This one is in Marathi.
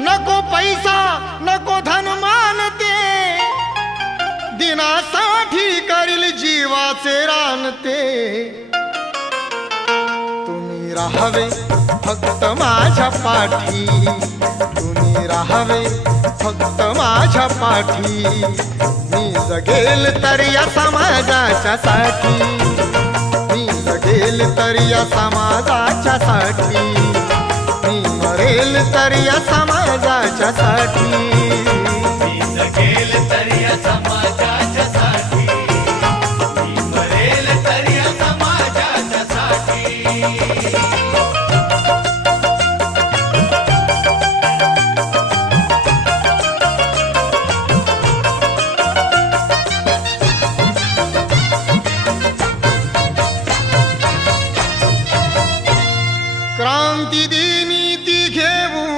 नको पैसा नको धन मानते, दिनासाठी करील जीवाचे रानते। तुम्ही राहावे फक्त माझ्या पाठी, तुम्ही राहावे फक्त माझ्या पाठी। मी जगेल तर या समाजाच्या साठी, मी जगेल तर या समाजाच्या साठी, मी मरेल तर या समाजाच्या साठी, मी जगेल तर या समाजाच्या